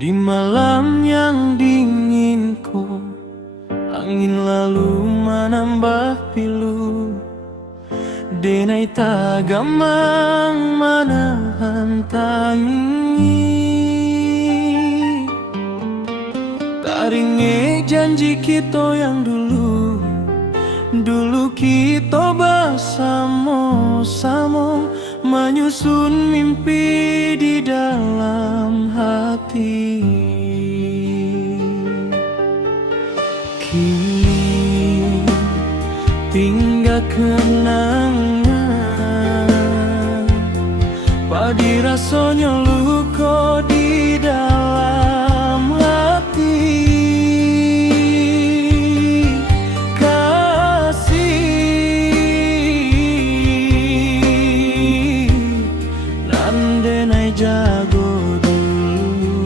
Di malam yang dinginku, angin lalu menambah pilu. Denai tagamang manahan tangi. Taringe janji kita yang dulu. Dulu kita bersama-sama menyusun mimpi di dalam hati. Kini tinggal kenangan, padi rasanya luka di dalam hati. Denai jago dulu.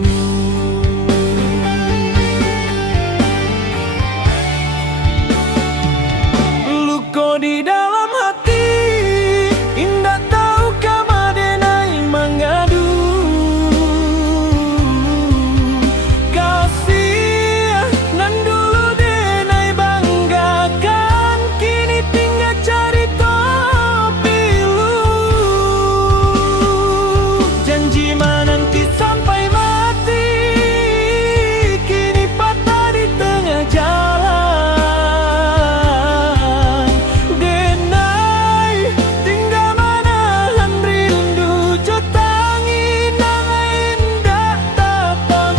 Luka di dalam hati, indah tahu kama denai mengadu. Kasih nan dulu denai banggakan, kini tinggal cari pilu. Janji menanti sampai mati, kini patah di tengah jalan. Denai tinggal menahan rindu, jotangi nang indah tapang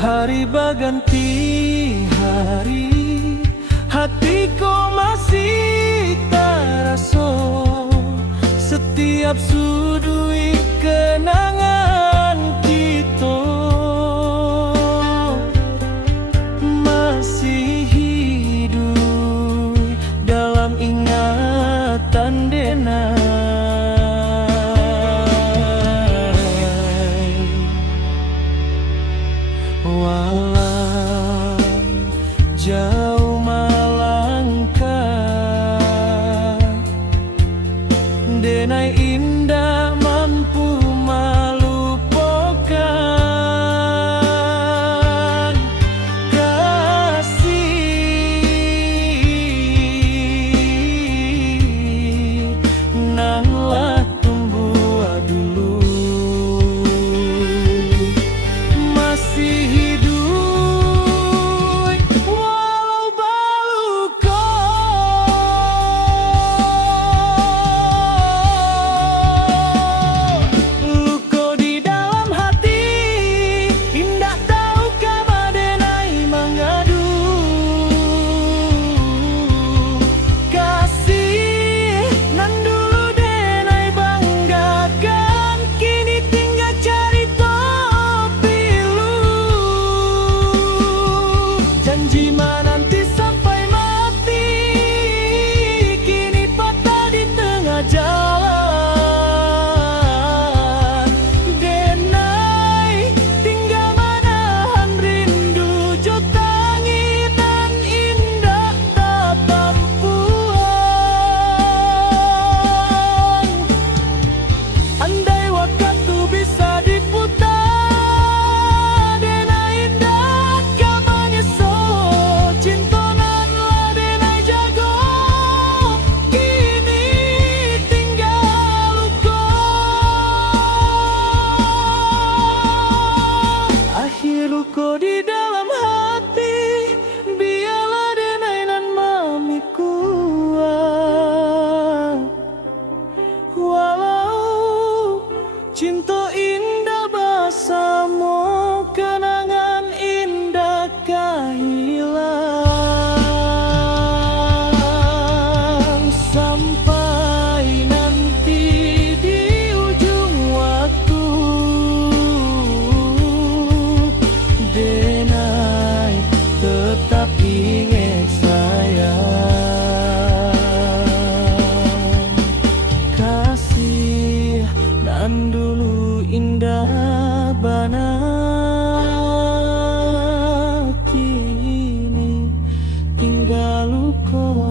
hari berganti hari, hatiku masih terasa. Setiap sudut kenangan kita masih hidup dalam ingatan denai. Walau jauh melangkah, denai indah mampu melupakan kasih nanglah tumbuh dulu. Masih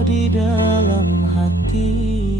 di dalam hati.